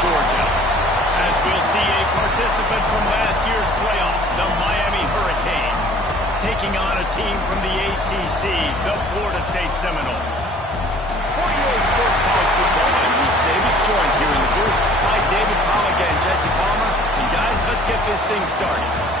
Georgia. As we'll see a participant from last year's playoff, the Miami Hurricanes, taking on a team from the ACC, the Florida State Seminoles. For your Sports College Football, I'm Reese Davis, joined here in the booth by David Pollack and Jesse Palmer. And guys, let's get this thing started.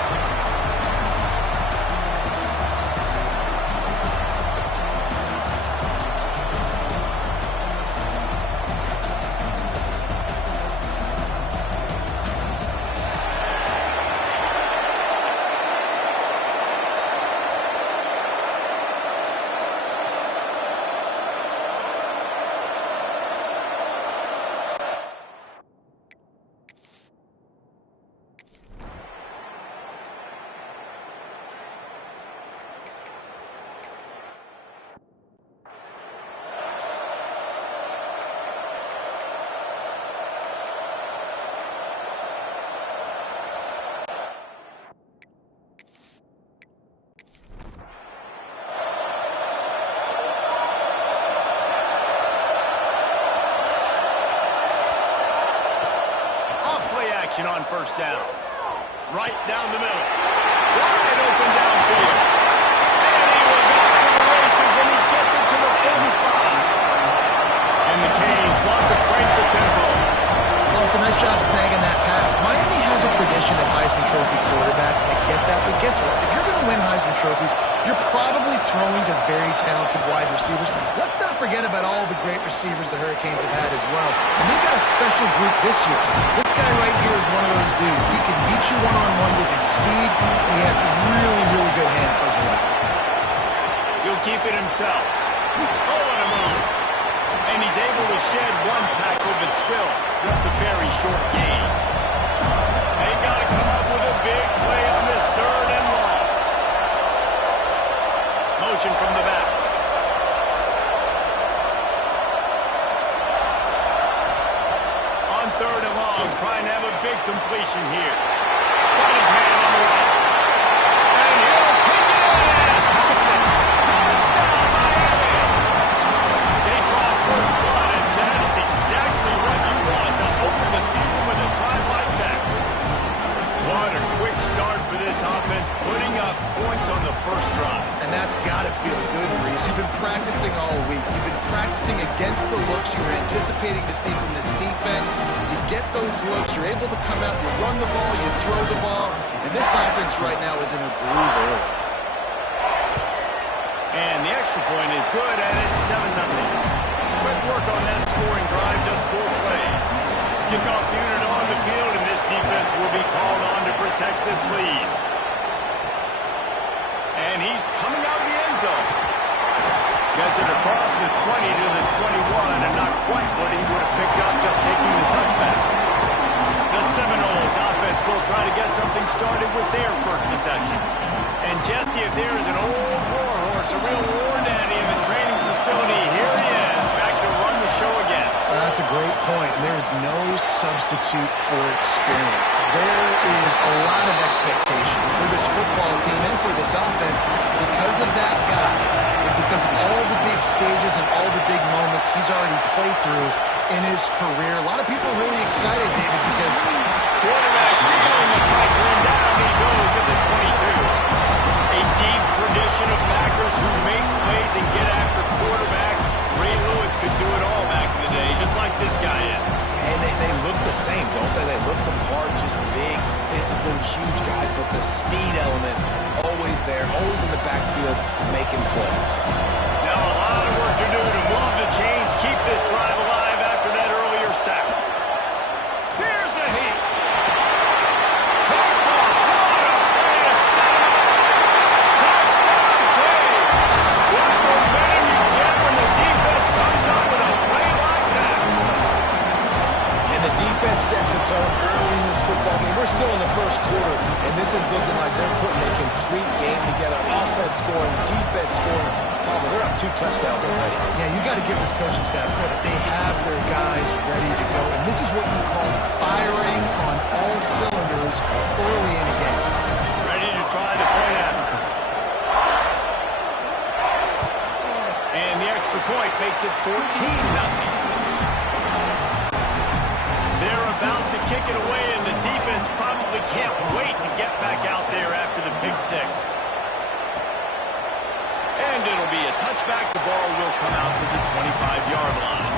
On first down. Right down the middle. Wide open downfield. And he was off to the races, and he gets it to the 45. And the Canes want to crank the tempo. Well, it's a nice job snagging that pass. Miami has a tradition of Heisman Trophy quarterbacks. I get that, but guess what? If you're going to win Heisman Trophies, you're probably throwing to very talented wide receivers. Let's not forget about all the great receivers the Hurricanes have had as well. And they've got a special group this year. This guy right here is one of those dudes. He can beat you one-on-one with his speed, and he has really, really good hands as well. He'll keep it himself. Oh, what a move. And he's able to shed one tackle, but still just a very short gain. They got to come up with a big play on this third and long. Motion from the back. On third and long, trying to have a big completion here. Got his man on the right. And he'll take it in. Wilson. Touchdown, Miami. They draw first blood, and that is exactly what you want to open the season with a drive like that. What a quick start for this offense, putting up points on the first drive. And that's got to feel good, Reese. You've been practicing all week. You've been practicing against the looks you were anticipating to see from this defense. You get those looks. You're able to come out, you run the ball, you throw the ball. And this offense right now is in a groove early. And the extra point is good, and it's 7-0. Quick work on that scoring drive, just 4 plays. Kickoff unit on the field, and this defense will be called on to protect this lead. And he's coming out of the end zone. Gets it across the 20 to the 21, and not quite what he would have picked up just taking the touchback. The Seminoles offense will try to get something started with their first possession. And Jesse, if there is an old warhorse, a real war daddy in the training facility, here he is, back to run the show again. That's a great point. There is no substitute for experience. There is a lot of expectation for this football team and for this offense because of that guy. And because of all the big stages and all the big moments he's already played through in his career. A lot of people are really excited, David, because quarterback feeling the pressure, and down he goes at the 22. A deep tradition of backers who make plays and get after quarterbacks. Ray Lewis could do it all back in the day, just like this guy is. And they look the same, don't they? They look the part, just big, physical, huge guys, but the speed element always there, always in the backfield, making plays. Now a lot of work to do to move the chains, keep this drive alive after that earlier sack. Here's a heat. Defense sets the tone early in this football game. We're still in the first quarter, and this is looking like they're putting a complete game together. Offense scoring, defense scoring. Palmer, they're up 2 touchdowns already. yeah, you got to give this coaching staff credit. They have their guys ready to go, and this is what you call firing on all cylinders early in a game. Ready to try the point after. And the extra point makes it 14-0. They're about to kick it away, and the defense probably can't wait to get back out there after the pick six. And it'll be a touchback. The ball will come out to the 25-yard line.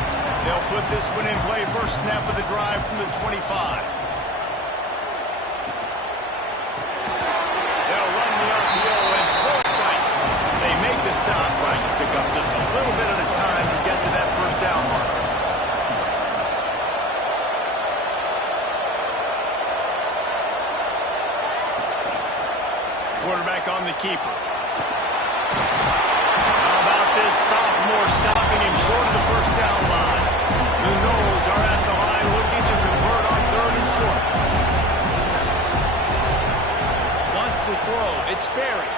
They'll put this one in play. First snap of the drive from the 25. They'll run the uphill and throw it right. They make the stop, trying to pick up just a little bit at a time to get to that first down marker. Quarterback on the keeper. How about this sophomore stopping him short of the first down line? The Noles are at the line looking to convert on third and short. Wants to throw. It's Sperry.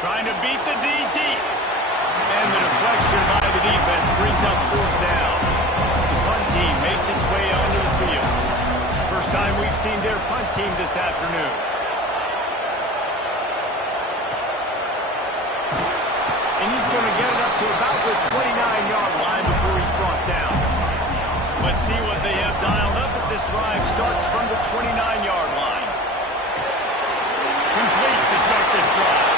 Trying to beat the D deep. And the deflection by the defense brings up fourth down. The punt team makes its way onto the field. First time we've seen their punt team this afternoon. And he's going to get it up to about the 29-yard line before he's brought down. Let's see what they have dialed up as this drive starts from the 29-yard line. Complete to start this drive.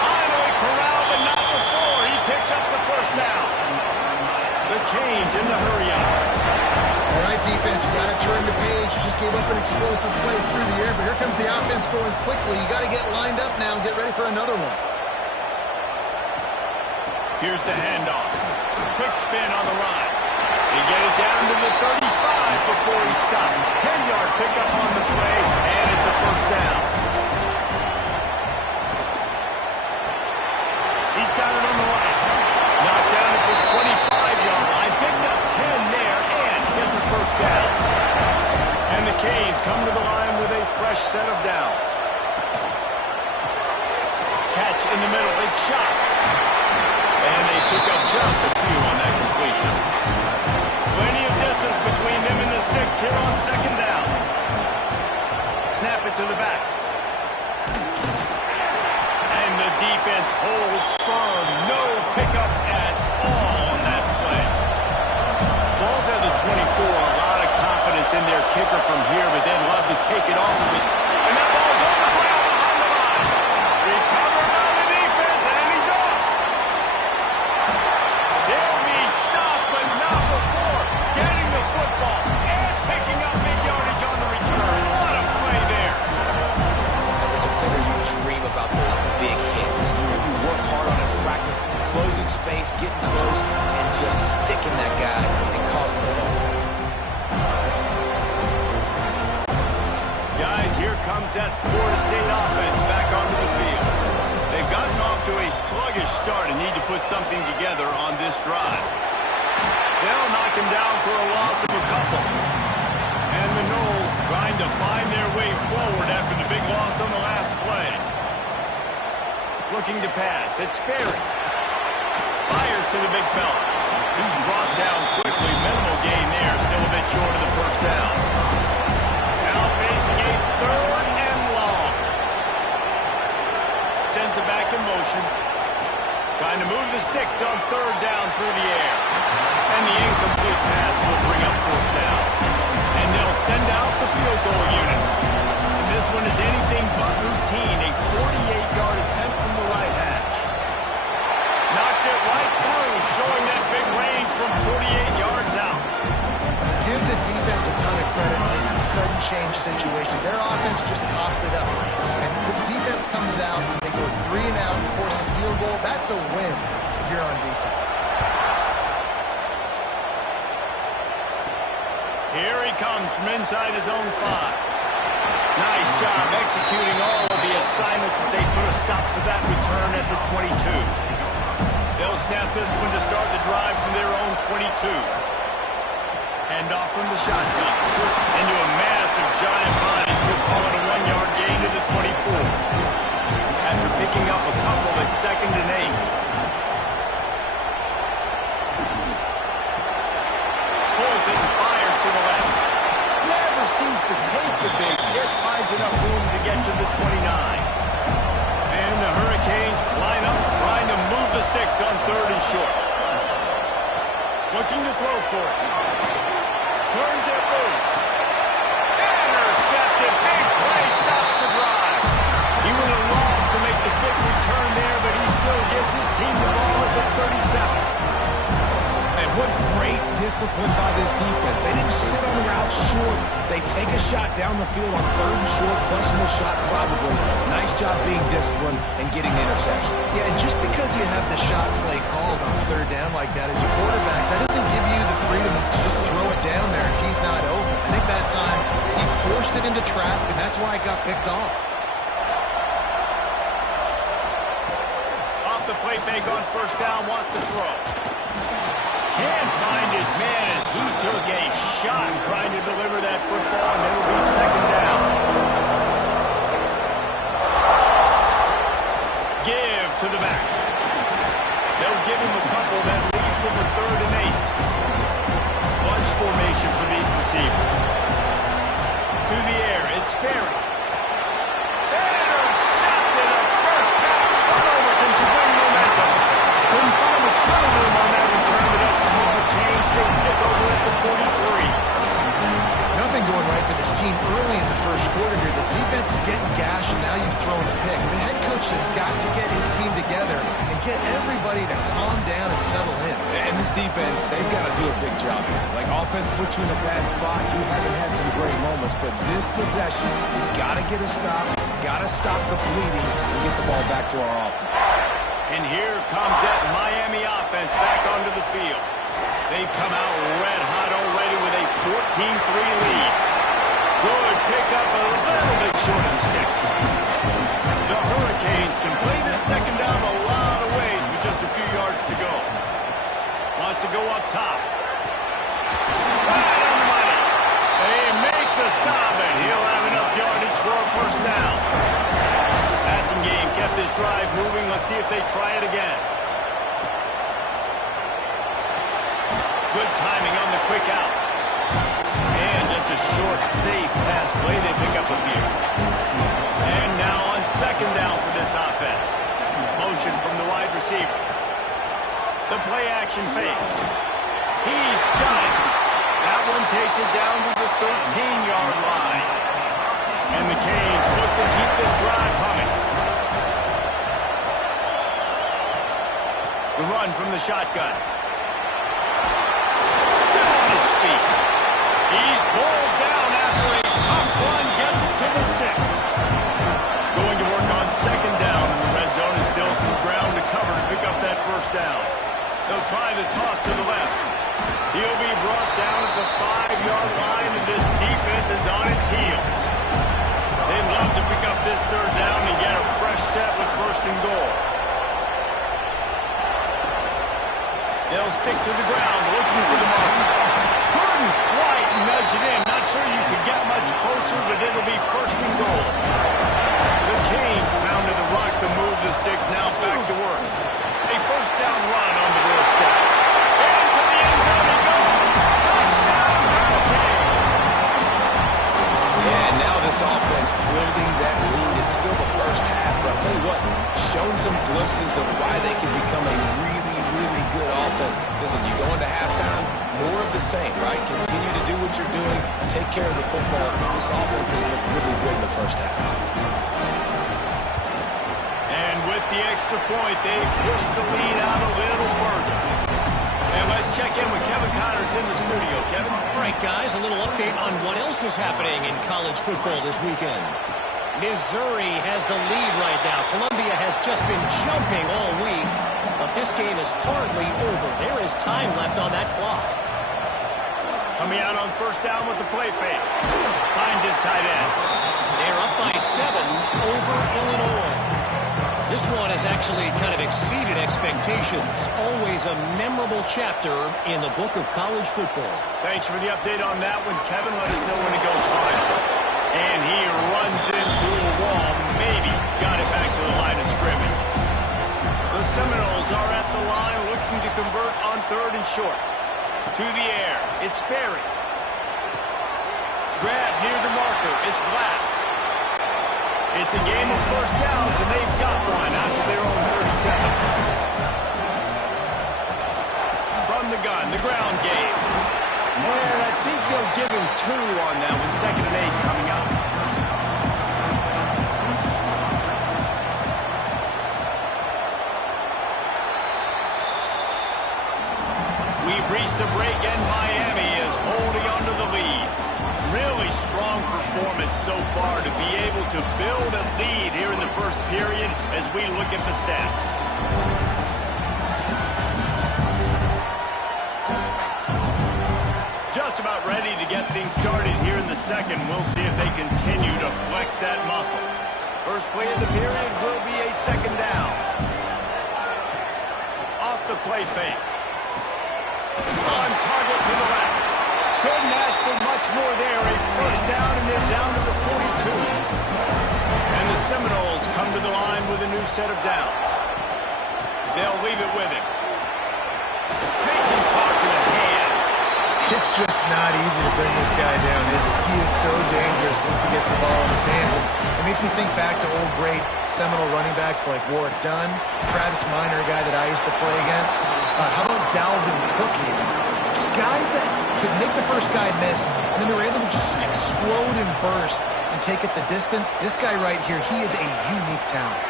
Finally corralled, but not before. He picks up the first down. The Canes in the hurry-up. All right, defense, you got to turn the page. You just gave up an explosive play through the air, but here comes the offense going quickly. You got to get lined up now and get ready for another one. Here's the handoff. Quick spin on the run. They get it down to the 35 before he stopped. 10-yard pickup on the play, and it's a first down. He's got it on the right. Knocked down at the 25-yard line. Picked up 10 there, and gets a first down. And the Canes come to the line with a fresh set of downs. Catch in the middle. It's shot. And they pick up just a few on that completion. Plenty of distance between them and the sticks here on second down. Snap it to the back. And the defense holds firm. No pickup at all on that play. Ball's at the 24. A lot of confidence in their kicker from here, but they'd love to take it off of it. And that ball's on the ground behind the line. Recovered by the defense, and he's off. They'll be stopped, but not before getting the football and picking up big yardage on the return. What a play there. As a defender, you dream about those big hits. You work hard on it in practice, closing space, getting close, and just sticking that guy and causing the fumble. Guys, here comes that Florida State offense back onto the field. They've gotten off to a sluggish start and need to put something together on this drive. They'll knock him down for a loss of a couple. And the Noles trying to find their way forward after the big loss on the last play. Looking to pass. It's Sperry. Fires to the big fella. He's brought down quickly. Minimal gain there. Still a bit short of the first down. Now facing a third and long. Sends it back in motion. Trying to move the sticks on third down through the air. And the incomplete pass will bring up fourth down. And they'll send out the field goal unit. And this one is anything but routine. A 48-yard attempt from the right hash. Knocked it right through, showing that big range from 48 yards out. Give the defense a ton of credit in this sudden change situation. Their offense just coughed it up. And this defense comes out, they go 3 and out and force a field goal. That's a win if you're on defense. Here he comes from inside his own 5. Nice job executing all of the assignments as they put a stop to that return at the 22. They'll snap this one to start the drive from their own 22. Hand off from the shotgun. Into a massive giant body. We'll call it a 1-yard gain to the 24. After picking up a couple at 2nd and 8. Pulls it and fires to the left. Never seems to take the big hit. Finds enough room to get to the 29. And the Hurricanes line up, trying to move the sticks on third and short. Looking to throw for it. turns it loose. Intercepted. Big play. Stops the drive. He would have loved to make the big return there, but he still gives his team the ball at the 37. And what great discipline by this defense. They didn't sit on the route short. They take a shot down the field on 3rd and short. Questionable shot probably. Nice job being disciplined and getting the interception. Yeah, and just because you have the shot play called on 3rd down like that as a quarterback, that doesn't give you the freedom to just throw it down there if he's not open. I think that time he forced it into traffic, and that's why it got picked off. Off the play fake on 1st down, wants to throw. Can't find his man as he took a shot trying to deliver that football, and it'll be 2nd down. Give to the back. They'll give him a couple that leaves him with 3rd and 8. Bunch formation for these receivers. To the air, it's Sperry. Intercepted. A first half turnover can swing momentum. Couldn't find a ton of room on that return, but that small change, they take over at the 43. Nothing going right for this team early in the 1st quarter here. The defense is getting gashed, and now you've thrown a pick. The head coach has got to get his team together and get everybody to calm down and settle in. And this defense, they've got to do a big job here. Like, offense puts you in a bad spot. You haven't had some great moments, but this possession, you got to get a stop, got to stop the bleeding, and get the ball back to our offense. And here comes that Miami offense back onto the field. They've come out red hot already with a 14-3 lead. Good pickup, a little bit short of the sticks. The Hurricanes can play this 2nd down a lot of ways with just a few yards to go. Wants to go up top. Right on the money. They make the stop, and he'll have enough yardage for a 1st down. Passing game kept this drive moving. Let's see if they try it again. Good timing on the quick out. And just a short, safe pass play. They pick up a few. And now on 2nd down for this offense. Motion from the wide receiver. The play action fake. He's got it. That one takes it down to the 13-yard line. And the Canes look to keep this drive humming. The run from the shotgun. Still on his feet. He's pulled down after a tough run. Gets it to the 6. Going to work on 2nd down in the red zone. Is still some ground to cover to pick up that 1st down. They'll try the toss to the left. He'll be brought down at the 5-yard line, and this defense is on its heels. They'd love to pick up this 3rd down and get a fresh set with 1st and goal. They'll stick to the ground, looking for the mark. Couldn't quite nudge it in. Not sure you could get much closer, but it'll be 1st and goal. The Canes pounded the rock to move the sticks. Now back to work. A 1st down run on the doorstep. Into the end zone he goes. Touchdown, Hurricane! Yeah, and now this offense building that lead. It's still the 1st half, but I'll tell you what, shown some glimpses of why they can become a really good offense. Listen, you go into halftime, more of the same, right? Continue to do what you're doing, take care of the football. This offense has looked really good in the 1st half. And with the extra point, they push the lead out a little further. And let's check in with Kevin Connors in the studio. Kevin? All right, guys, a little update on what else is happening in college football this weekend. Missouri has the lead right now. Columbia has just been jumping all week, but this game is hardly over. There is time left on that clock. Coming out on 1st down with the play fake. Finds his tight end. They're up by 7 over Illinois. This one has actually kind of exceeded expectations. Always a memorable chapter in the book of college football. Thanks for the update on that one, Kevin. Let us know when it goes final. And he runs into a wall. Maybe got it back to the line of scrimmage. The Seminoles are at the line looking to convert on 3rd and short. To the air. It's Sperry. Grab near the marker. It's Glass. It's a game of 1st downs, and they've got one after their own 37. From the gun, the ground game. Man, I think they'll give him 2 on that one. 2nd and 8 coming up. We've reached a break, and Miami is holding on to the lead. Really strong performance so far to be able to build a lead here in the first period as we look at the stats. Just about ready to get things started here in the second. We'll see if they continue to flex that muscle. First play of the period will be a 2nd down. Off the play fake. On target to the left. Couldn't ask for much more there. A 1st down, and they're down to the 42. And the Seminoles come to the line with a new set of downs. They'll leave it with him. Makes him talk to the hand. It's just not easy to bring this guy down, is it? He is so dangerous once he gets the ball in his hands. And it makes me think back to old great Seminole running backs like Warwick Dunn, Travis Minor, a guy that I used to play against. How about Dalvin Cook even? Just guys that could make the first guy miss, and then they were able to just explode and burst and take it the distance. This guy right here, he is a unique talent.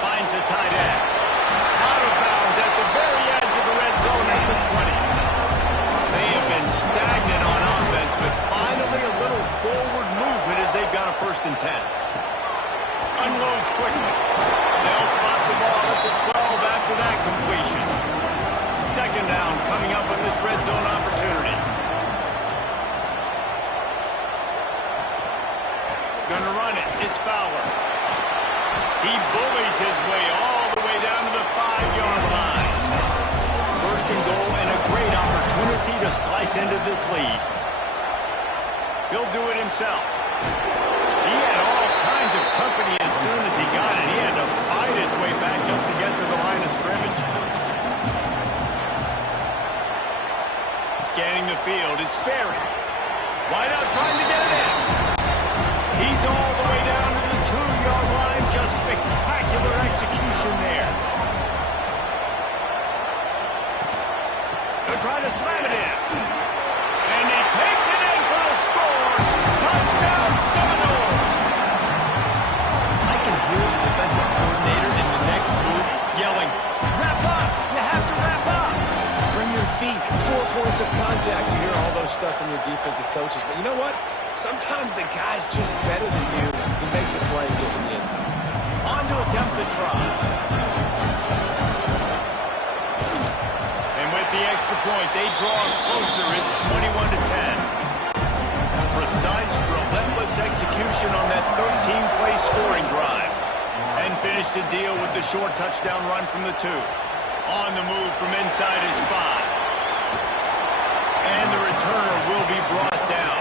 Finds a tight end. Out of bounds at the very edge of the red zone at the 20. They have been stagnant on offense, but finally a little forward movement as they've got a 1st and 10. Unloads quickly. They'll spot the ball at the 12 after that completion. 2nd down coming up on this red zone opportunity. Gonna run it. It's Fowler. He bullies his way all the way down to the 5-yard line. 1st and goal and a great opportunity to slice into this lead. He'll do it himself. He had all kinds of company as soon as he got it. He had to fight his way back just to get to the line of scrimmage. Scanning the field, it's Sperry. Wide out trying to get it in. He's all the way down to the 2-yard line. Just spectacular execution there. They're trying to slam it in. And he takes it in for the score. Touchdown, Seminoles. I can hear the defensive coordinator in the next booth yelling, "Wrap up! You have to wrap up!" Bring your feet. 4 points of contact. You hear all those stuff from your defensive coaches. But you know what? Sometimes the guy's just better than you. He makes a play and gets in the end zone. On to attempt the try. And with the extra point, they draw closer. It's 21-10. Precise, relentless execution on that 13-play scoring drive. And finish the deal with the short touchdown run from the 2. On the move from inside his 5. And the returner will be brought down.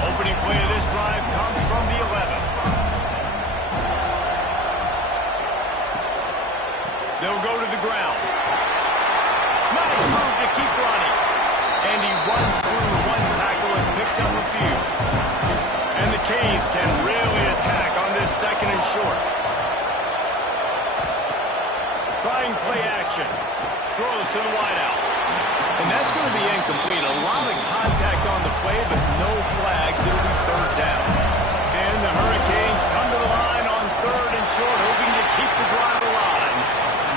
Opening play of this drive comes from the 11. They'll go to the ground. Nice move to keep running. And he runs through one tackle and picks up a few. And the Canes can really attack on this 2nd and short. Trying play action. Throws to the wideout. And that's going to be incomplete. A lot of contact on the play, but no flags. It'll be 3rd down. And the Hurricanes come to the line on 3rd and short, hoping to keep the drive alive.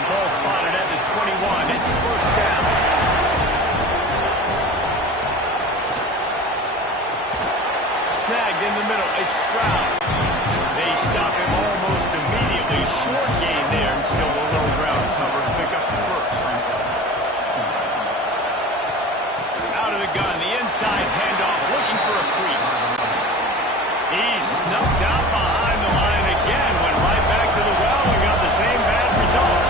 Ball spotted at the 21. It's 1st down. Snagged in the middle. It's Stroud. They stop him almost immediately. Short gain there, and still a little ground cover to pick up the 1st. Out of the gun, the inside handoff, looking for a crease. He's snuffed out behind the line again, went right back to the well and got the same bad result.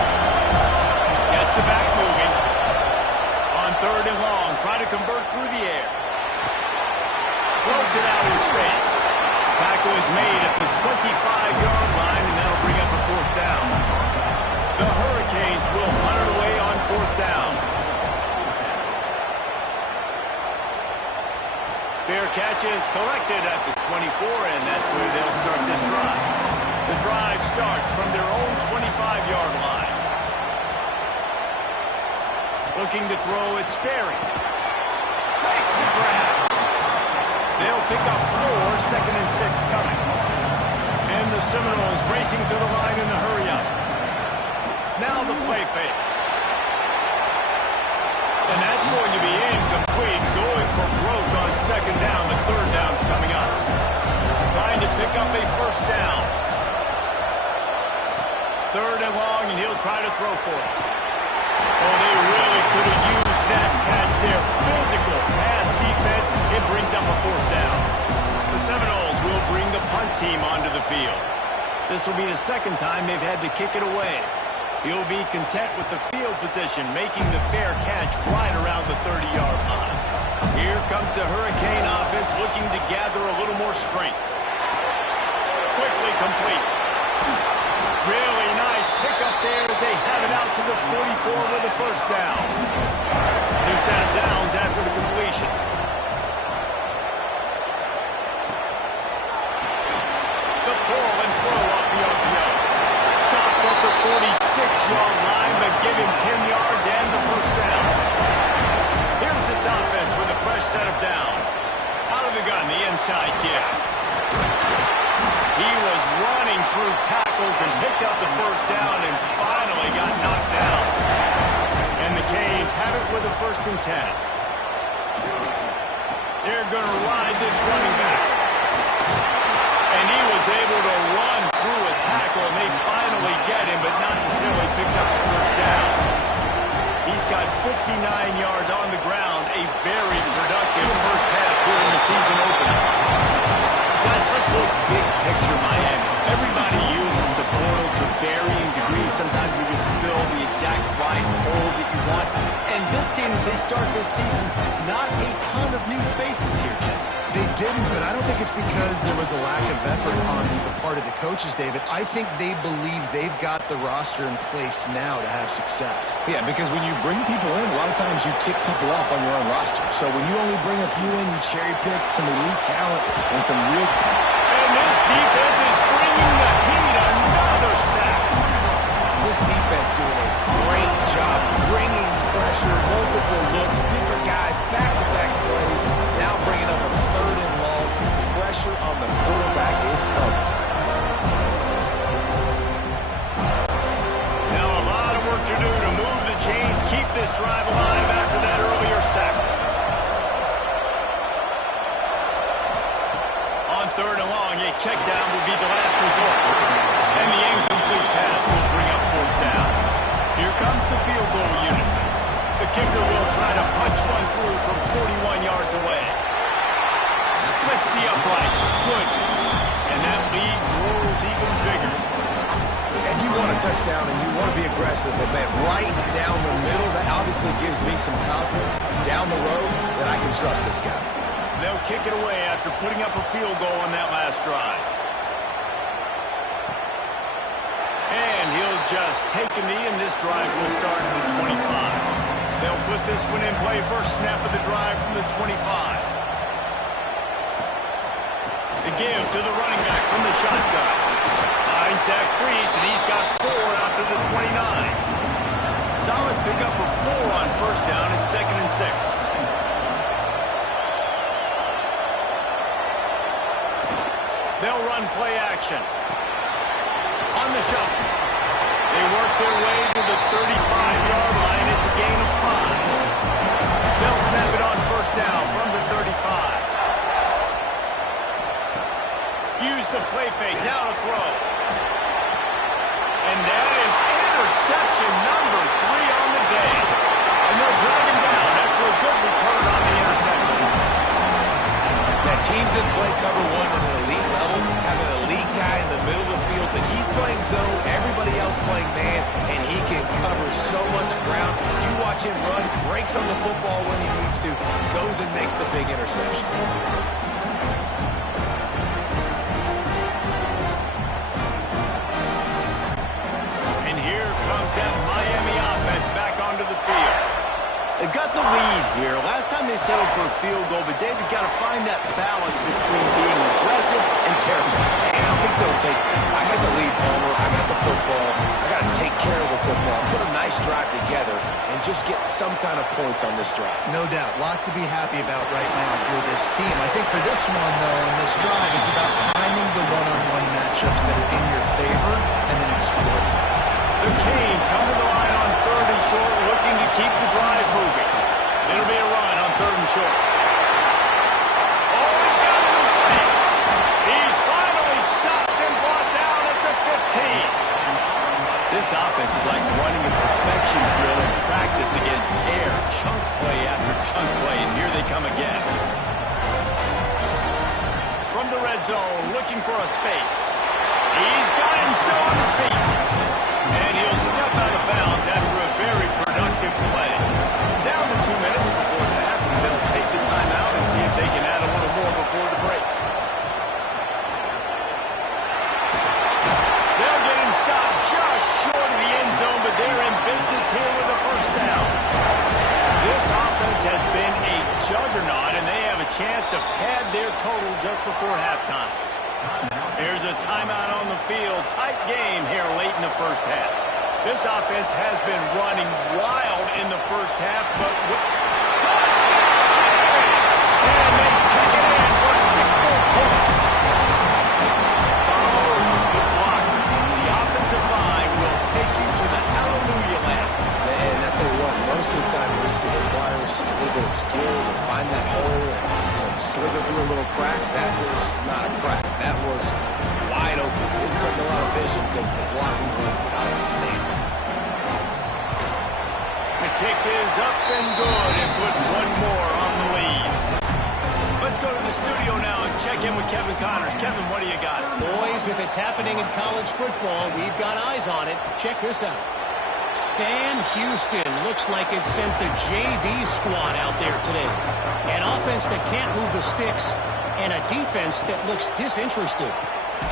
Gets the back moving. On 3rd and long, try to convert through the air. Floats it out in space. Tackle is made at the 25-yard line, and that'll bring up a 4th down. The Hurricanes will hunt it away on 4th down. Fair catch is collected at the 24, and that's where they'll start this drive. The drive starts from their own 25-yard line. Looking to throw, it's Sperry. Makes the grab. They'll pick up 4, 2nd and 6 coming. And the Seminoles racing to the line in the hurry up. Now the play fake. And that's going to be incomplete, going for broke on 2nd down. The 3rd down's coming up. Trying to pick up a 1st down. 3rd and long, and he'll try to throw for it. Oh, they really could have used that catch there. Physical pass defense. It brings up a 4th down. The Seminoles will bring the punt team onto the field. This will be the 2nd time they've had to kick it away. He'll be content with the field position, making the fair catch right around the 30-yard line. Here comes the Hurricane offense looking to gather a little more strength. Quickly complete. Really nice pickup there as they have it out to the 44 with a 1st down. New set of downs after the completion. The pull and throw off the RPO. Stopped at the 46-yard line, but give him 10 yards and the 1st down. Here's this offense with a fresh set of downs. Out of the gun, the inside kick. He was running through tackles and picked up the 1st down and finally got knocked down. And the Canes have it with a 1st and 10. They're going to ride this running back. And he was able to run through a tackle, and they finally get him, but not until he picks up the 1st down. He's got 59 yards on the ground, a very productive 1st half here in the season opener. Guys, let's look big picture Miami. Everybody uses the portal to varying degrees. Sometimes you just fill the exact right hole that you want. And this team, as they start this season, not a ton of new faces here, Jesse. They didn't, but I don't think it's because there was a lack of effort on the part of the coaches, David. I think they believe they've got the roster in place now to have success. Yeah, because when you bring people in, a lot of times you tick people off on your own roster. So when you only bring a few in, you cherry-pick some elite talent and some real... And this defense is bringing the heat. Another sack. This defense doing a great job bringing pressure, multiple looks, different guys, back-to-back plays, now bringing up a 3rd and long. Pressure on the quarterback is coming. Now a lot of work to do to move the chains, keep this drive alive after that earlier sack. On 3rd and long, a check down will be the last resort. And the incomplete pass will bring up 4th down. Here comes the field goal unit. The kicker will try to punch one through from 41 yards away. Splits the uprights. Good. And that lead grows even bigger. And you want a touchdown and you want to be aggressive, but man, right down the middle, that obviously gives me some confidence down the road that I can trust this guy. They'll kick it away after putting up a field goal on that last drive. And he'll just take a knee, and this drive will start at the 25. They'll put this one in play. First snap of the drive from the 25. The give to the running back from the shotgun. Finds that crease, and he's got 4 out to the 29. Solid pickup of 4 on 1st down and 2nd and 6. They'll run play action. On the shuffle. They work their way to the 35-yard line. It's a gain of 5. They'll snap it on 1st down from the 35. Use the play fake. Now to throw. And that is interception number 3 on the day. And they'll drag him down after a good return on the interception. Now, teams that play cover 1 at an elite level have an elite guy in the middle of the field that he's playing zone, everybody else playing man, and he can cover so much ground. You watch him run, breaks on the football when he needs to, goes and makes the big interception. And here comes that Miami offense back onto the field. They've got the lead here. Last time they settled for a field goal, but David got to find that balance between being aggressive and careful. And I think they'll take that. I got the lead, Palmer. I got the football. I got to take care of the football, put a nice drive together, and just get some kind of points on this drive. No doubt. Lots to be happy about right now for this team. I think for this one, though, on this drive, it's about finding the one-on-one matchups that are in your favor and then exploiting. The Canes come to the line on 3rd and short, looking to keep the drive moving. It'll be a run on 3rd and short. Oh, he's got some space. He's finally stopped and brought down at the 15. This offense is like running a perfection drill in practice against air. Chunk play after chunk play, and here they come again. From the red zone, looking for a space. He's got him still on his feet. And he'll step out of bounds after a very productive play. Down to 2 minutes before the half, and they'll take the timeout and see if they can add a little more before the break. They'll get him stopped just short of the end zone, but they're in business here with a first down. This offense has been a juggernaut, and they have a chance to pad their total just before halftime. Here's a timeout on the field. Tight game here late in the first half. This offense has been running wild in the first half, but touchdown! And they take it in for 6 more points. Oh, good block. The offensive line will take you to the hallelujah land. And I tell you what, most of the time, Reese, it requires a little bit of skill to find that hole and slither through a little crack. That was not a crack. That was wide open. Didn't take a lot of vision because the blocking was outstanding. The kick is up and good and put one more on the lead. Let's go to the studio now and check in with Kevin Connors. Kevin, what do you got? Boys, if it's happening in college football, we've got eyes on it. Check this out. Sam Houston looks like it sent the JV squad out there today. An offense that can't move the sticks and a defense that looks disinterested.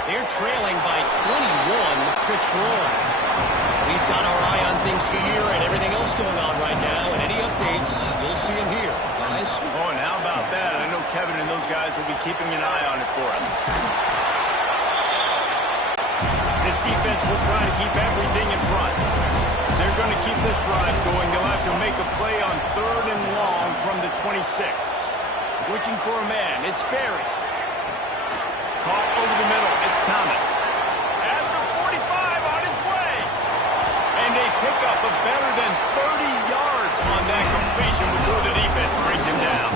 They're trailing by 21 to Troy. We've got our eye on things here and everything else going on right now, and any updates, you'll see them here, guys. Oh, and how about that? I know Kevin and those guys will be keeping an eye on it for us. This defense will try to keep everything in front. They're going to keep this drive going. They'll have to make a play on 3rd and long from the 26. Looking for a man. It's Berry. Caught over the middle. It's Thomas. At the 45 on its way. And they pick up a better than 30 yards on that completion before the defense brings him down.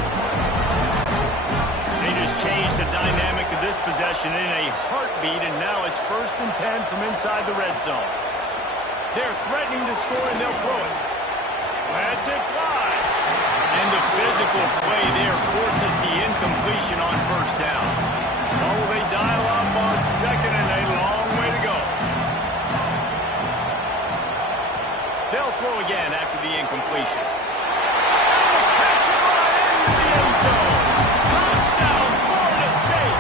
They just changed the dynamic of this possession in a heartbeat, and now it's 1st and 10 from inside the red zone. They're threatening to score, and they'll throw it. That's it, fly. And the physical play there forces the incompletion on 1st down. Oh, they dial up on 2nd and a long way to go. They'll throw again after the incompletion. And the catch it right into the end zone. Touchdown, Florida State.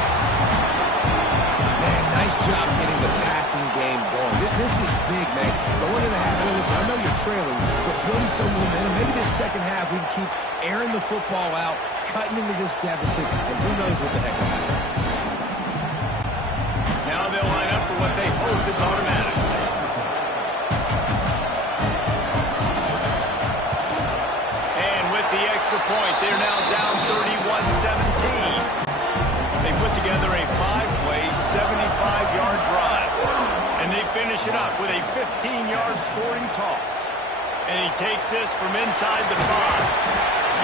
Man, nice job getting the passing game going. This is big, man. Going into the half, listen, I know you're trailing, but building some momentum. Maybe this second half we can keep airing the football out, cutting into this deficit, and who knows what the heck will happen. Now they'll line up for what they hope is automatic. And with the extra point, they're now down 31-17. They put together a 5-play, 75-yard drive. And they finish it up with a 15-yard scoring toss. And he takes this from inside the 5.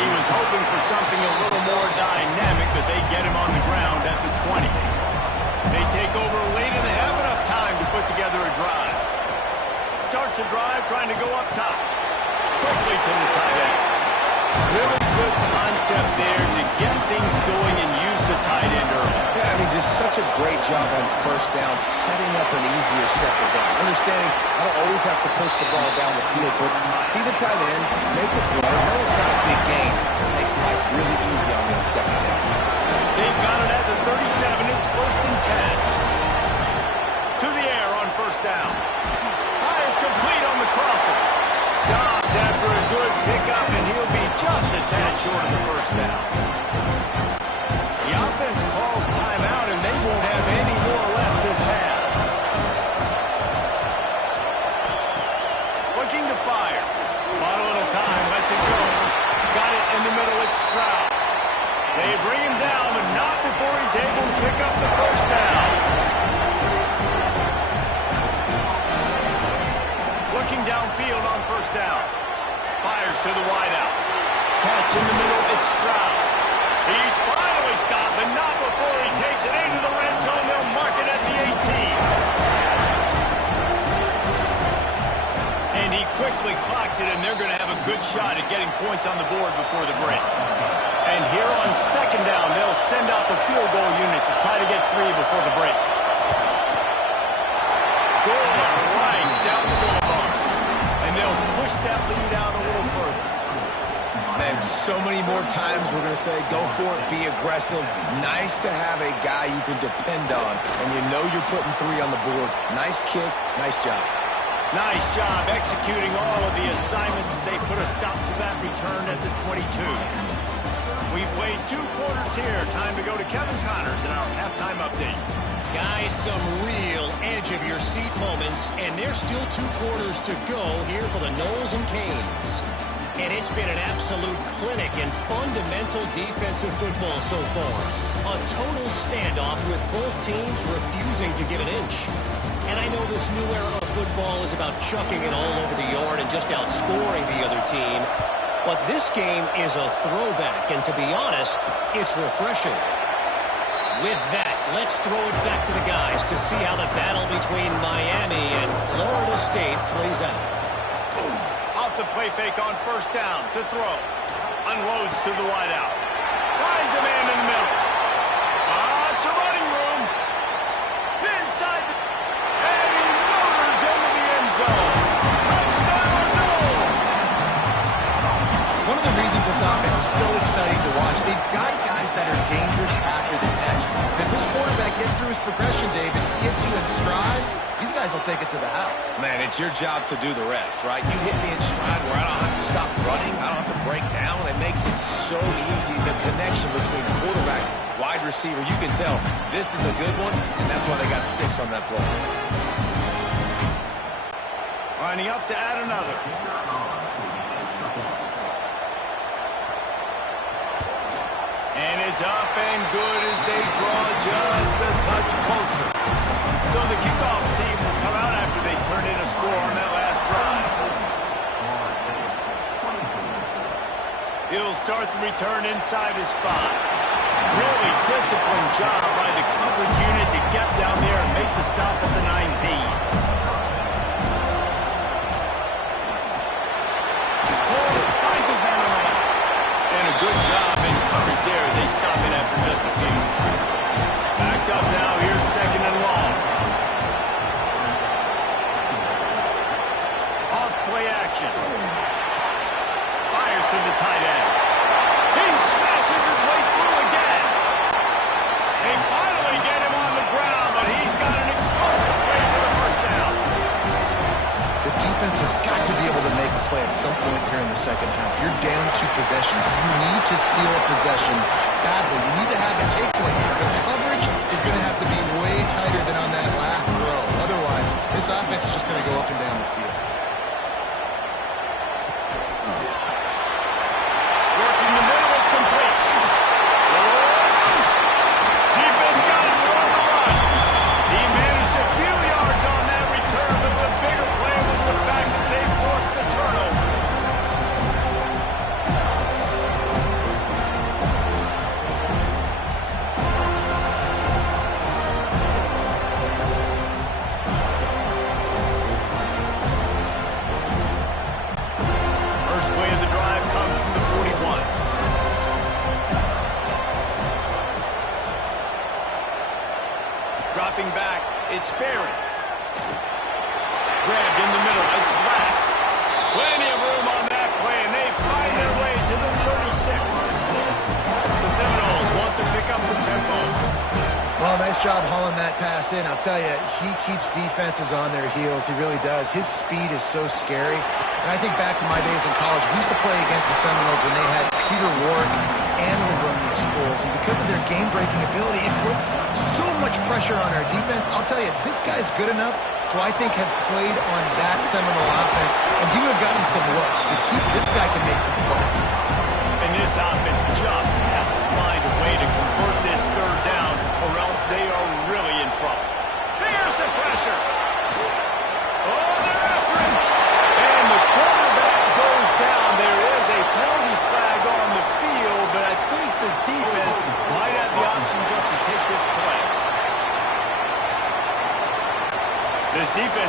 He was hoping for something a little more dynamic, but they get him on the ground at the 20. They take over late and they have enough time to put together a drive. Starts a drive trying to go up top. Quickly to the tight end. Really good concept there to get things going and use the tight end early. Yeah, I mean, just such a great job on 1st down, setting up an easier second down. Understanding I don't always have to push the ball down the field, but see the tight end, make the throw. No, it's not a big gain. It makes life really easy on me on 2nd down. They've got it at the 37. It's 1st and 10. To the air on 1st down. Fires complete on the crosser. Stopped after a good pickup, and he'll be just a tad short of the 1st down. The offense calls timeout, and they won't have any more left this half. to the wideout. Catch in the middle, it's Stroud. He's finally stopped, but not before he takes it into the red zone. They'll mark it at the 18. And he quickly clocks it, and they're going to have a good shot at getting points on the board before the break. And here on second down, they'll send out the field goal unit to try to get 3 before the break. Going right down the boulevard. And they'll push that lead out a little further. Man, so many more times we're going to say, go for it, be aggressive. Nice to have a guy you can depend on, and you know you're putting 3 on the board. Nice kick, nice job. Nice job executing all of the assignments as they put a stop to that return at the 22. We've played 2 quarters here. Time to go to Kevin Connors in our halftime update. Guys, some real edge-of-your-seat moments, and there's still 2 quarters to go here for the Noles and Canes. And it's been an absolute clinic in fundamental defensive football so far. A total standoff with both teams refusing to give an inch. And I know this new era of football is about chucking it all over the yard and just outscoring the other team. But this game is a throwback, and to be honest, it's refreshing. With that, let's throw it back to the guys to see how the battle between Miami and Florida State plays out. Off the play fake on first down to throw. Unloads to the wideout. Finds a man in the middle. It's a running room. Inside the... And he motors into the end zone. Touchdown, Noles! One of the reasons this offense is so exciting to watch, they've got guys that are dangerous after the catch. If this quarterback gets through his progression, David, gets you in stride, these guys will take it to the house. Man, it's your job to do the rest, right? You hit me in stride where I don't have to stop running. I don't have to break down. It makes it so easy. The connection between quarterback, wide receiver, you can tell this is a good one, and that's why they got 6 on that play. Lining up to add another. And it's up and good as they draw just a touch closer. So the kickoff team will come out after they turn in a score on that last drive. He'll start the return inside his 5. Really disciplined job by the coverage unit to get down there and make the stop at the 19. Finds his man on the line. And a good job in coverage there. They stop it after just a few. Backed up now. Here's second and long. Off play action. Fires to the tight end. He smashes his way through again. They finally get him on the ground, but he's got an explosive play for the first down. The defense has got to be able to make a play at some point here in the second half. You're down 2 possessions. You need to steal a possession badly. You need to have a takeaway. The coverage is going to have to be way tighter than on that last throw. Otherwise, this offense is just going to go up and down the field. Working the middle, it's complete. Oh, it's loose. Defense got it on the run. He managed a few yards on that return, but the bigger play was the fact that they forced the turnover. First play of the drive comes from the 41. Dropping back, it's Barry. Grabbed in the middle, it's Glass. Plenty of room on that play, and they find their way to the 36. The Seminoles want to pick up the tempo. Well, nice job hauling that pass in. I'll tell you, he keeps defenses on their heels. He really does. His speed is so scary. And I think back to my days in college, we used to play against the Seminoles when they had Peter Warrick and Livonia schools. And because of their game-breaking ability, it put so much pressure on our defense. I'll tell you, this guy's good enough to, I think, have played on that Seminole offense, and he would have gotten some looks. But this guy can make some plays. And this offense just has to find a way to convert this third down, or else they are really in trouble. There's the pressure. Oh, they're after him. And the quarterback goes down. There is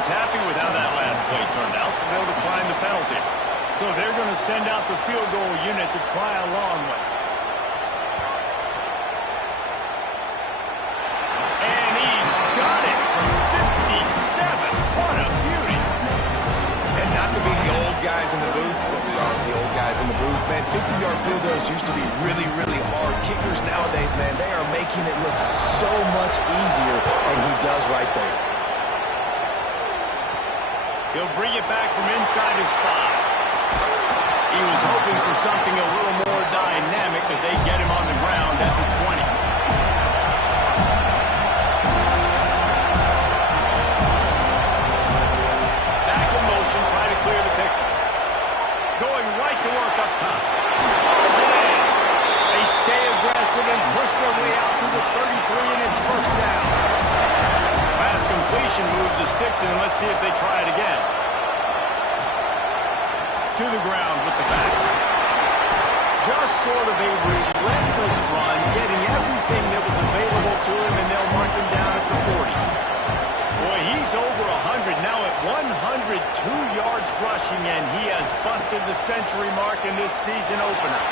Defense happy with how that last play turned out, so they'll decline the penalty. So they're going to send out the field goal unit to try a long one. And he's got it from 57. What a beauty. And not to be the old guys in the booth, but we are the old guys in the booth, man. 50-yard field goals used to be really, really hard. Kickers nowadays, man, they are making it look so much easier, and he does right there. He'll bring it back from inside his spot. He was hoping for something a little more dynamic, but they get him on the ground at the 20. Back in motion, try to clear the picture. Going right to work up top. Pulls it in. They stay aggressive and push their way out to the 33, and it's first down. Pass completion moved the sticks in. Let's see if they try it again. To the ground with the back. Just sort of a relentless run, getting everything that was available to him, and they'll mark him down at the 40. Boy, he's over 100 now at 102 yards rushing, and he has busted the century mark in this season opener.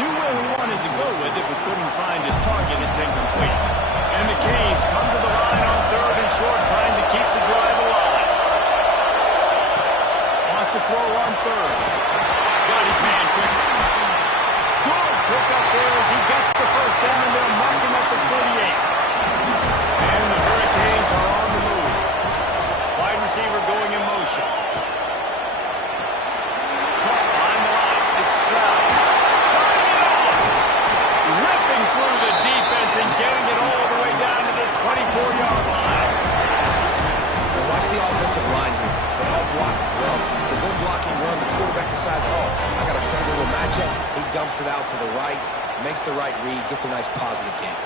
Knew where he wanted to go with it, but couldn't find his target. It's incomplete. And the Canes come to the line on 3rd and short, trying to keep the drive alive. To throw on 3rd. Got his man quickly. Good pick up there as he gets the first down, and they'll mark him at the 48. And the Hurricanes are on the move. Wide receiver going in motion. Caught behind the line. It's Stroud. Cutting it off. Ripping through the defense and getting it all the way down to the 24-yard line. Now watch the offensive line here. They all block well. As they're blocking run, the quarterback decides, oh, I got a favorable matchup. He dumps it out to the right, makes the right read, gets a nice positive gain.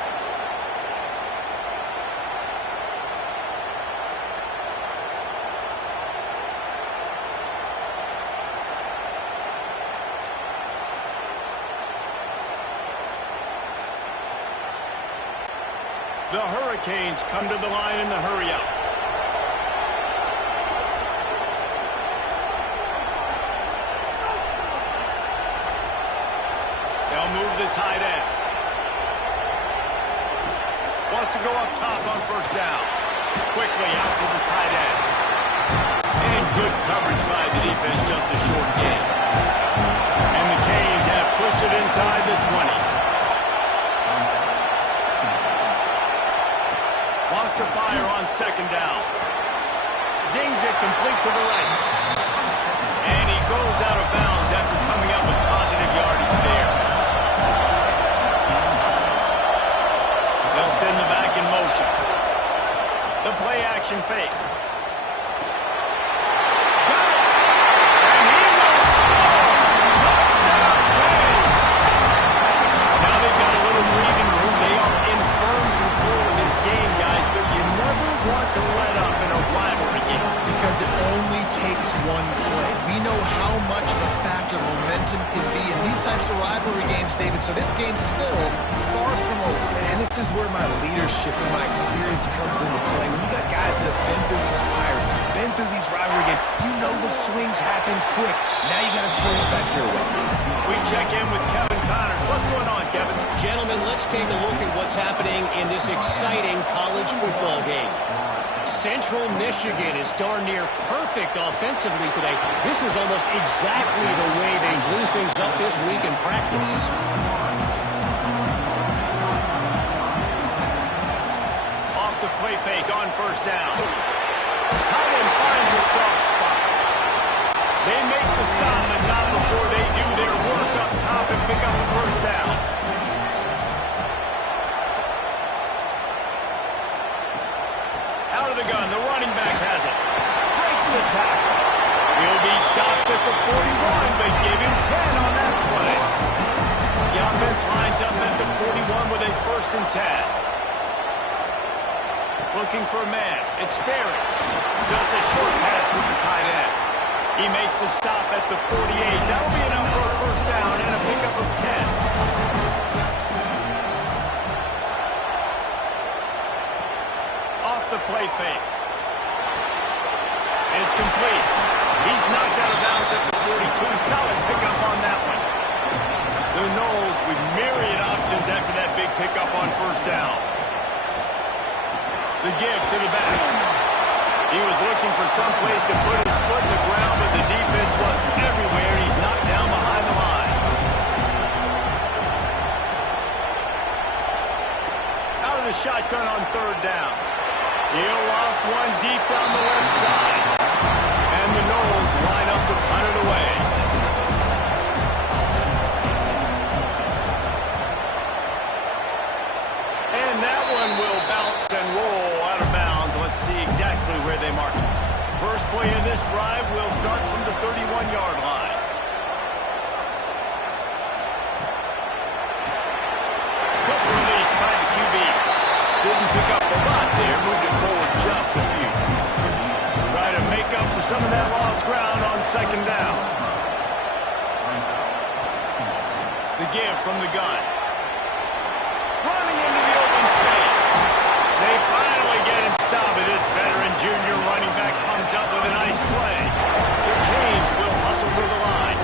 The Hurricanes come to the line in the hurry-up. They'll move the tight end. Wants to go up top on first down. Quickly out to the tight end. And good coverage by the defense, just a short gain. And the Canes have pushed it inside the 20. Wants to fire on second down. Zings it complete to the right. And he goes out of bounds after coming up with positive yardage there. They'll send the back in motion. The play action fake. Got it! And he will score! Touchdown, Canes! Now they've got a little breathing room. They are in firm control of this game, guys, but you never want to let up in a rivalry game. Because it only takes one play. We know how much of a factor momentum can be in these types of rivalry games, David, so this game's still far from over. And this is where my leadership and my experience comes into play. When you got guys that have been through these fires, been through these rivalry games, you know the swings happen quick. Now you got to swing it back your way. We check in with Kevin Connors. What's going on, Kevin? Gentlemen, let's take a look at what's happening in this exciting college football game. Central Michigan is darn near perfect offensively today. This is almost exactly the way they drew things up this week in practice. Off the play fake on first down. Tight end finds a soft spot. They make the stop, but not before they do their work up top and pick up the first down. Out of the gun, the running back has it. Breaks the tackle. He'll be stopped at the 41, but give him 10 on that play. The offense lines up at the 41 with a 1st and 10. Looking for a man. It's Barry. Just a short pass to the tight end. He makes the stop at the 48. That'll be enough for a first down and a pickup of 10. Off the play fake. The Knowles with myriad options after that big pickup on first down. The give to the back. He was looking for some place to put his foot in the ground, but the defense was everywhere. He's knocked down behind the line. Out of the shotgun on third down. He'll loft one deep down the left side. And the Knowles line up to punt it away. And that one will bounce and roll out of bounds. Let's see exactly where they mark it. First play of this drive will start from the 31-yard line. Quick release by the QB. Didn't pick up a lot there. Moved it forward just a few. Try to make up for some of that lost ground on second down. The give from the gun. Running into the open space. They finally get him stopped. This veteran junior running back comes up with a nice play. The Canes will hustle to the line.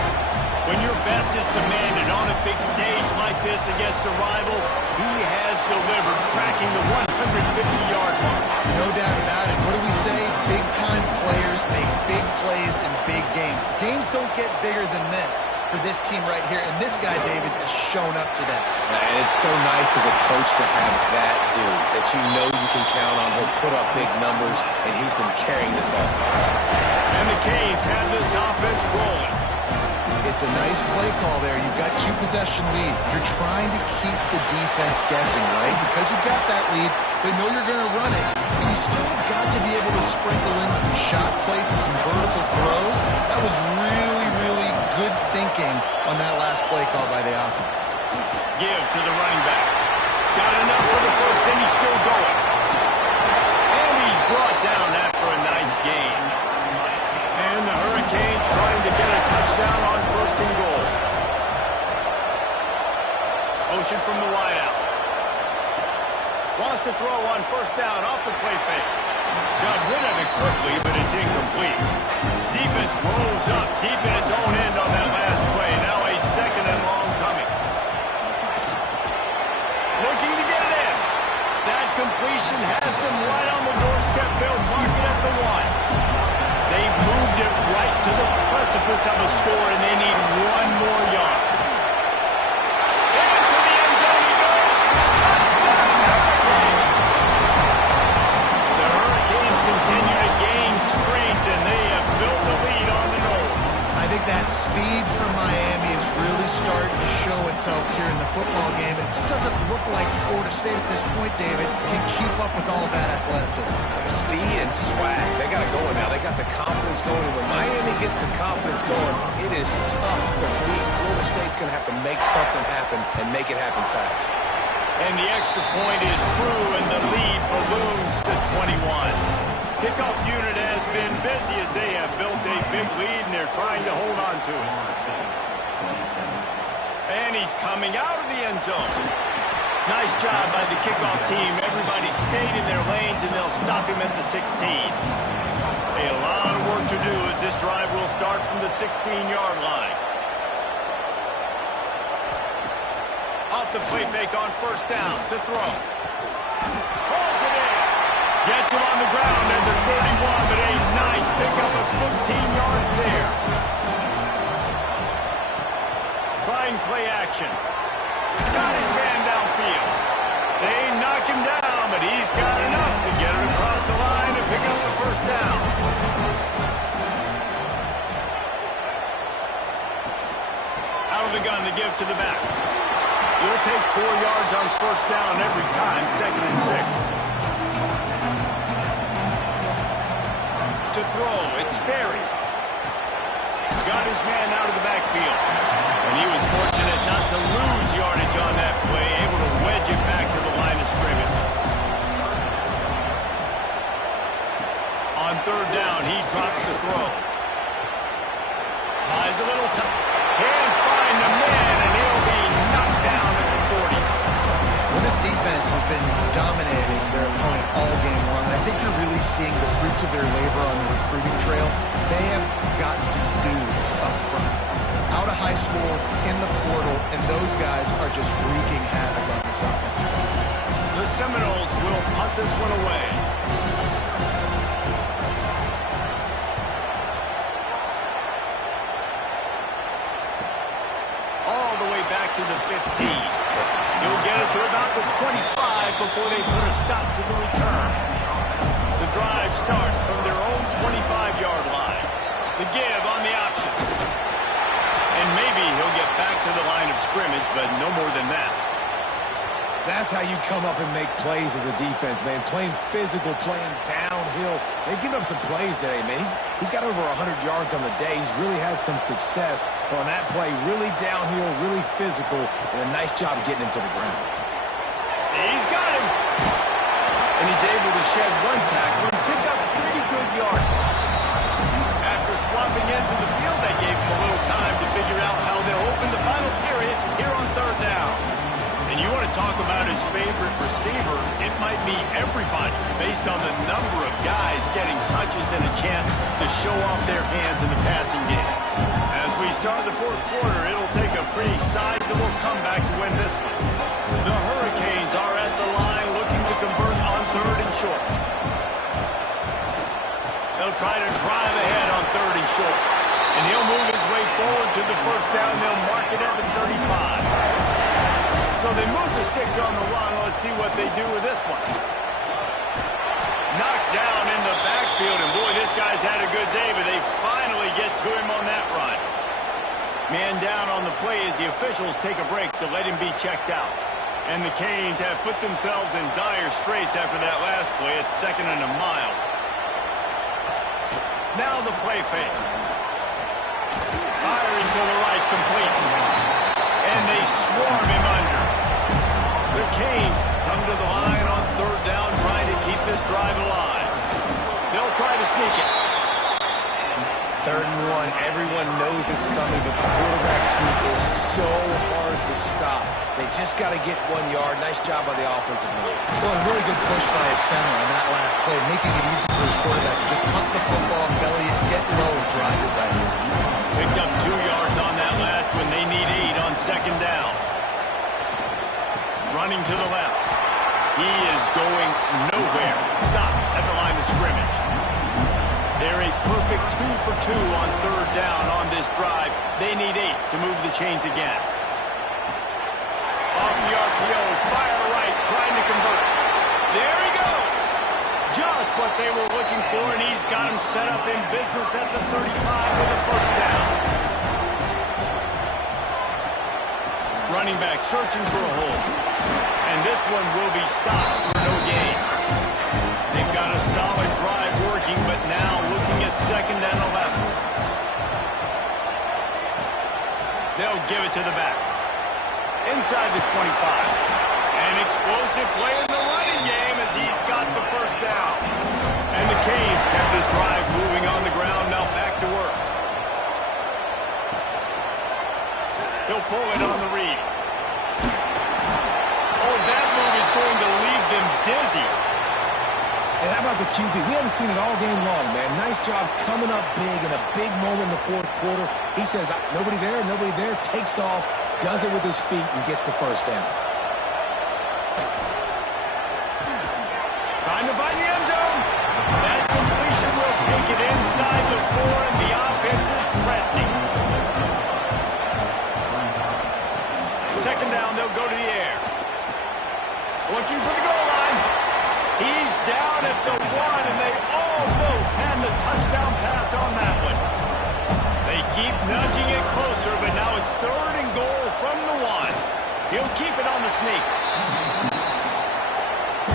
When your best is demanded on a big stage like this against a rival, he has delivered, cracking the 150-yard mark. No doubt about it. What do we say? Big-time players make big plays in big games. The games don't get bigger than this for this team right here, and this guy, David, has shown up today. And it's so nice as a coach to have that dude that you know you can count on. He'll put up big numbers, and he's been carrying this offense. And the Canes have this offense rolling. It's a nice play call there. You've got two-possession lead. You're trying to keep the defense guessing, right? Because you've got that lead, they know you're going to run it. But you still have got to be able to sprinkle in some shot plays and some vertical throws. That was really, really good thinking on that last play call by the offense. Give to the running back. Got enough for the first, and he's still going. And he's brought down after a nice gain. And the Hurricanes trying to get a touchdown on first and goal. Motion from the wideout. Wants to throw on first down off the play fake. Got rid of it quickly, but it's incomplete. Defense rolls up deep in its own end on that last play. Now a second and long coming. Looking to get it in. That completion has them right on the doorstep. They'll mark it at the 1. They've moved it right to the precipice of a score, and they need one more yard. Into the end zone he goes. Touchdown, Hurricane! The Hurricanes continue to gain strength, and they have built a lead on the Knowles. I think that speed from Miami is really starting to show itself here in the football game. It just doesn't look like Florida State at this point, David, can keep up with all of that athleticism. Speed and swag. They got it going now. They got the confidence going. And when Miami gets the confidence going, it is tough to beat. Florida State's going to have to make something happen and make it happen fast. And the extra point is true, and the lead balloons to 21. Kickoff unit has been busy as they have built a big lead, and they're trying to hold on to it. And he's coming out of the end zone. Nice job by the kickoff team. Everybody stayed in their lanes, and they'll stop him at the 16. A lot of work to do as this drive will start from the 16-yard line. Off the play fake on first down to throw. Holds it in. Gets him on the ground at the 31, but a nice pickup of 15 yards there. Trying play action. Got his man downfield. They knock him down, but he's got enough to get it across the line and pick up the first down. Out of the gun to give to the back. You'll take 4 yards on first down every time, 2nd and 6. To throw, it's Sperry. Got his man out of the backfield. And he was fortunate not to lose yardage on that play, able to wedge it back to the line of scrimmage. On third down, he drops the throw. Buys a little time. Can't find the man, and he'll be knocked down at the 40. Well, this defense has been dominating their opponent all game long. I think you're really seeing the fruits of their labor on the recruiting trail. They have got some dudes up front, out of high school, in the portal, and those are just wreaking havoc on this offensive line. The Seminoles will punt this one away. All the way back to the 15. He'll get it to about the 25 before they put a stop to the return. The drive starts from their own 25-yard line. The give on the option. And maybe he'll get back to the line of scrimmage, but no more than that. That's how you come up and make plays as a defense, man. Playing physical, playing downhill. They've given up some plays today, man. He's got over 100 yards on the day. He's really had some success on that play. Really downhill, really physical, and a nice job getting him to the ground. He's got him. And he's able to shed one tackle and pick up pretty good yardage. After swapping into the field, that gave him a little time to figure out how they'll open the final period here on third down. And you want to talk about his favorite receiver, it might be everybody based on the number of guys getting touches and a chance to show off their hands in the passing game. As we start the fourth quarter, it'll take a pretty sizable comeback to win this one. The Hurricanes are at the line looking to convert on third and short. They'll try to drive ahead on third and short. And he'll move his way forward to the first down. They'll mark it at the 35. So they move the sticks on the run. Let's see what they do with this one. Knocked down in the backfield, and boy, this guy's had a good day, but they finally get to him on that run. Man down on the play as the officials take a break to let him be checked out. And the Canes have put themselves in dire straits after that last play. It's 2nd and a mile. Now the play fake. Firing to the right, complete. And they swarm him under. The Canes come to the line on third down, trying to keep this drive alive. They'll try to sneak it. 3rd and 1. Everyone knows it's coming, but the quarterback sneak is so hard to stop. They just got to get 1 yard. Nice job by the offensive line. Well, a really good push by his center on that last play, making it easy for his quarterback to just tuck the football, belly it, get low, and drive your legs. Picked up 2 yards on that last when they need 8 on 2nd down. Running to the left. He is going nowhere. Stop at the line of scrimmage. They're a perfect 2 for 2 on third down on this drive. They need 8 to move the chains again. Off the RPO, fire right, trying to convert. There he goes. Just what they were looking for, and he's got him set up in business at the 35 with a first down. Running back searching for a hole. And this one will be stopped for no gain. They've got a solid drive working, but now looking at 2nd and 11. They'll give it to the back. Inside the 25. An explosive play in the running game as he's got the first down. And the Canes kept this drive moving on the ground, now back to work. He'll pull it on the read. Oh, that move is going to leave them dizzy. And how about the QB? We haven't seen it all game long, man. Nice job coming up big in a big moment in the fourth quarter. He says, nobody there, takes off, does it with his feet, and gets the first down. Trying to find the end zone. That completion will take it inside the 4, and the offense is threatening. 2nd down, they'll go to the air. Looking for the goal line. He's down at the 1, and they almost had the touchdown pass on that one. They keep nudging it closer, but now it's 3rd and goal from the 1. He'll keep it on the sneak.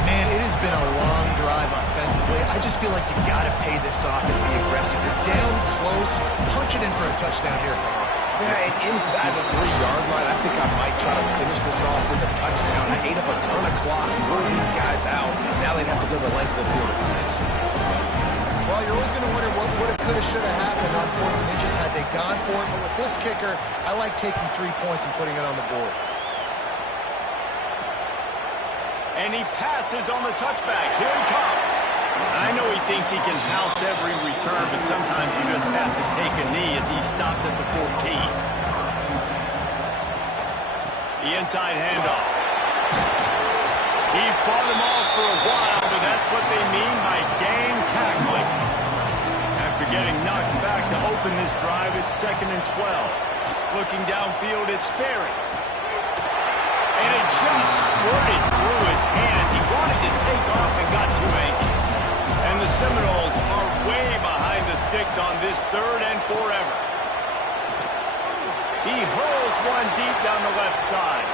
Man, it has been a long drive offensively. I just feel like you've got to pay this off and be aggressive. You're down close. Punch it in for a touchdown here, Paul. Yeah, and inside the 3-yard line, I think I might try to finish this off with a touchdown. I ate up a ton of clock, wore these guys out. Now they'd have to go the length of the field if I missed. Well, you're always going to wonder what would have, could have, should have happened on 4th and inches had they gone for it. But with this kicker, I like taking 3 points and putting it on the board. And he passes on the touchback. Here he comes. I know he thinks he can house every return, but sometimes you just have to take a knee as he stopped at the 14. The inside handoff. He fought him off for a while, but that's what they mean by game tackling. After getting knocked back to open this drive, it's 2nd and 12. Looking downfield, it's Sperry. And it just squirted through his hands. He wanted to take off and got too anxious. And the Seminoles are way behind the sticks on this 3rd and forever. He hurls one deep down the left side.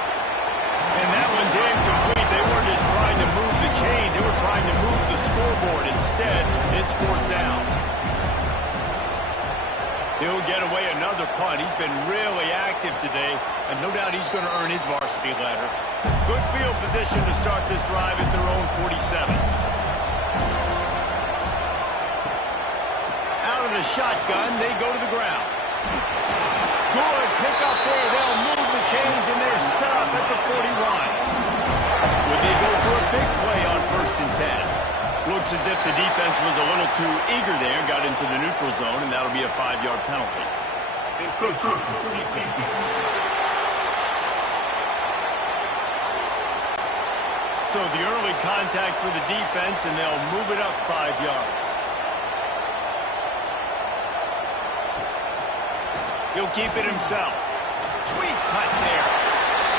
And that one's incomplete. They weren't just trying to move the chains. They were trying to move the scoreboard. Instead, it's 4th down. He'll get away another punt. He's been really active today, and no doubt he's going to earn his varsity letter. Good field position to start this drive at their own 47. Out of the shotgun, they go to the ground. Good pick up there. They'll move the chains, and they're set up at the 41. Would they go for a big play on 1st and 10? Looks as if the defense was a little too eager there, got into the neutral zone, and that'll be a 5-yard penalty. So the early contact for the defense, and they'll move it up 5 yards. He'll keep it himself. Sweet cut there.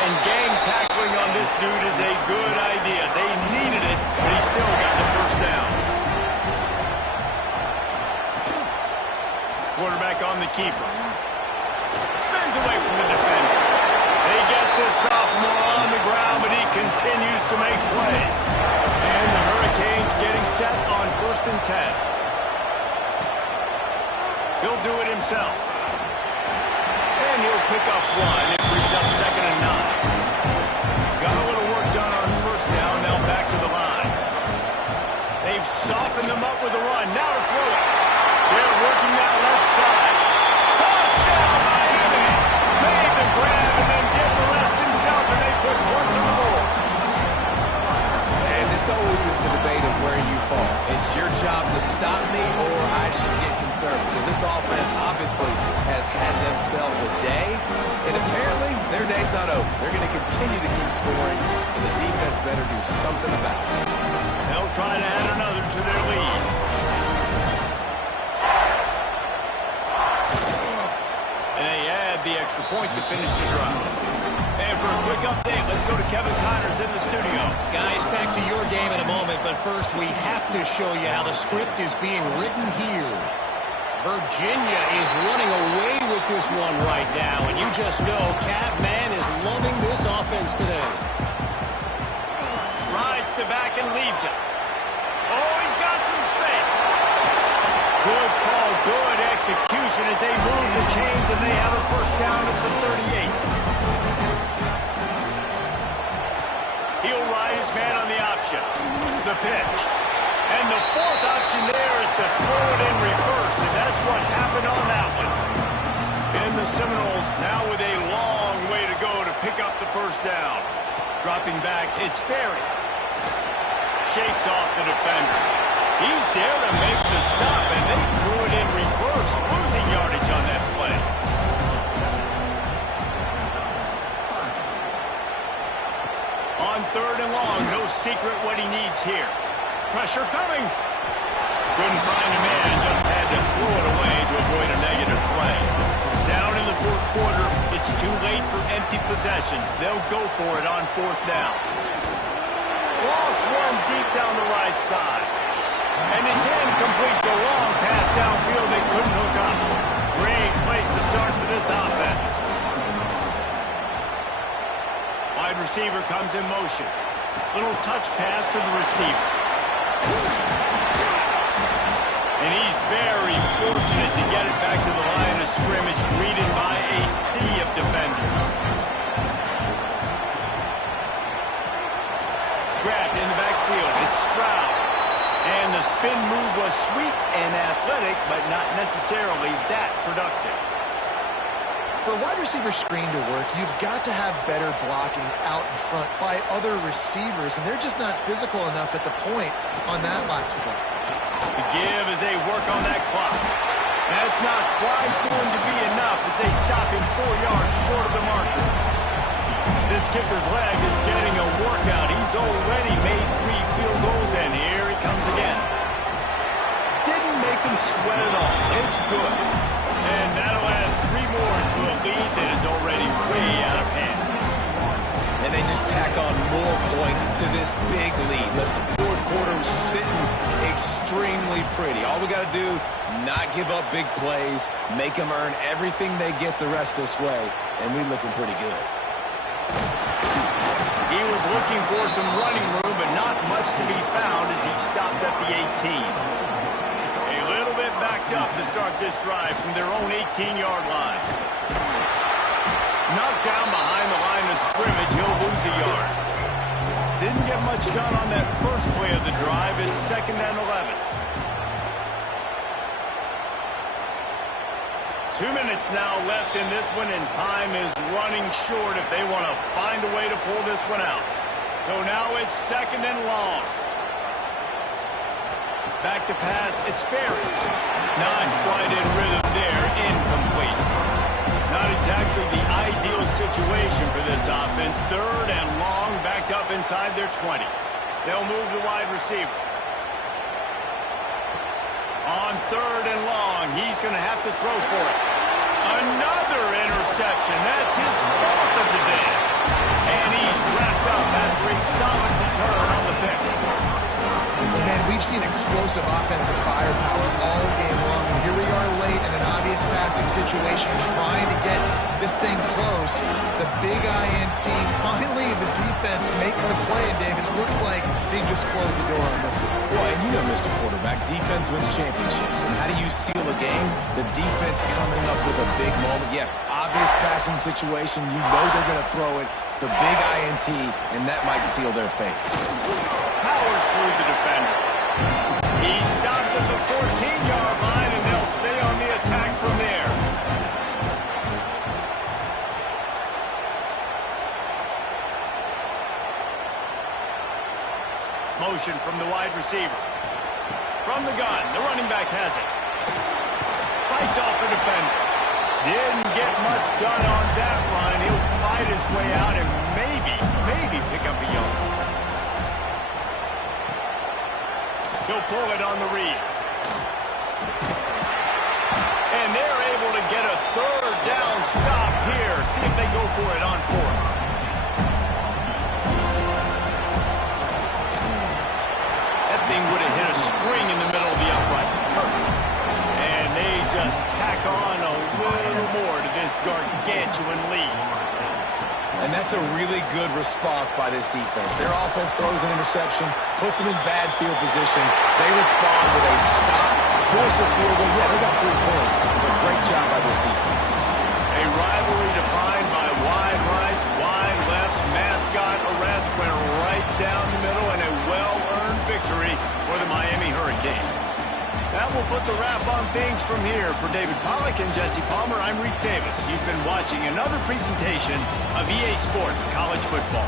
And gang tackling on this dude is a good idea. They needed it, but he still got the 1st down. Quarterback on the keeper. Spins away from the defender. They get this sophomore on the ground, but he continues to make plays. And the Hurricanes getting set on 1st and 10. He'll do it himself. And he'll pick up one. It brings up 2nd and 9. Got a little work done on 1st down. Now back to the line. They've softened them up with a run. Now to throw it. They're working that left side. Touchdown, Miami! Made the grab and then did the rest himself, and they put points on the board. And this always is the debate of where you fall. It's your job to stop me, or I should get concerned, because this offense obviously has had themselves a day, and apparently their day's not over. They're going to continue to keep scoring, and the defense better do something about it. They'll try to add another to their lead. And they add the extra point to finish the drive. And for a quick update, let's go to Kevin Connors in the studio. Guys, back to your game in a moment, but first we have to show you how the script is being written here. Virginia is running away with this one right now, and you just know Catman is loving this offense today. Rides to back and leaves it. Oh, he's got some space. Good call, good execution as they move the chains, and they have a 1st down at the 38. He'll ride his man on the option. The pitch. And the 4th option there is to throw it in reverse, and that's what happened on that one. And the Seminoles now with a long way to go to pick up the 1st down. Dropping back, it's Sperry. Shakes off the defender. He's there to make the stop, and they threw it in reverse, losing yardage on that play. On 3rd and long, no secret what he needs here. Pressure coming. Couldn't find a man, just had to throw it away to avoid a negative play. Down in the 4th quarter, it's too late for empty possessions. They'll go for it on 4th down. Lost one deep down the right side. And it's incomplete. The long pass downfield they couldn't hook up. Great place to start for this offense. Wide receiver comes in motion. Little touch pass to the receiver. And he's very fortunate to get it back to the line of scrimmage, greeted by a sea of defenders. Grabbed in the backfield. It's Stroud. And the spin move was sweet and athletic, but not necessarily that productive. For a wide receiver screen to work, you've got to have better blocking out in front by other receivers, and they're just not physical enough at the point on that last play. The give as they work on that clock. That's not quite going to be enough as they stop him 4 yards short of the marker. This kicker's leg is getting a workout. He's already made 3 field goals, and here he comes again. Didn't make him sweat at all. It's good. And that'll add 3 more to a lead that is already way out of hand. And they just tack on more points to this big lead. Listen, fourth quarter was sitting extremely pretty. All we got to do, not give up big plays, make them earn everything they get the rest this way, and we're looking pretty good. He was looking for some running room, but not much to be found as he stopped at the 18. A little bit backed up to start this drive from their own 18-yard line. Knocked down behind the line of scrimmage, he'll lose a yard. Didn't get much done on that first play of the drive. It's 2nd and 11. 2 minutes now left in this one, and time is running short if they want to find a way to pull this one out. So now it's 2nd and long. Back to pass, it's Sperry. Not quite in rhythm there, incomplete. Not exactly the ideal situation for this offense. 3rd and long, backed up inside their 20. They'll move the wide receiver. On 3rd and long, he's going to have to throw for it. Another interception. That's his 4th of the day. And he's wrapped up after a solid return on the pick. Man, we've seen explosive offensive firepower all game long, and here we are late in an obvious passing situation trying to get this thing close. The big INT, finally the defense makes a play, and David, it looks like they just closed the door on this one. Well, and you know, Mr. Quarterback, defense wins championships. And how do you seal a game? The defense coming up with a big moment. Yes, obvious passing situation. You know they're going to throw it. The big INT, and that might seal their fate. Powers through the defender. He stopped at the 14-yard line, and they'll stay on the attack from there. Motion from the wide receiver. From the gun, the running back has it. Fights off the defender. Didn't get much done on that run. He'll fight his way out and maybe pick up a yard. He'll pull it on the read. And they're able to get a 3rd down stop here. See if they go for it on 4th. That thing would have hit a string in the middle of the uprights. Perfect. And they just tack on a little more to this gargantuan lead. And that's a really good response by this defense. Their offense throws an interception, puts them in bad field position. They respond with a stop, force a field goal. Yeah, they got 3 points. But great job by this defense. A rivalry defined by wide rights, wide lefts, mascot arrest went right down the middle, and a well-earned victory for the Miami Hurricanes. That will put the wrap on things from here. For David Pollack and Jesse Palmer, I'm Reese Davis. You've been watching another presentation of EA Sports College Football.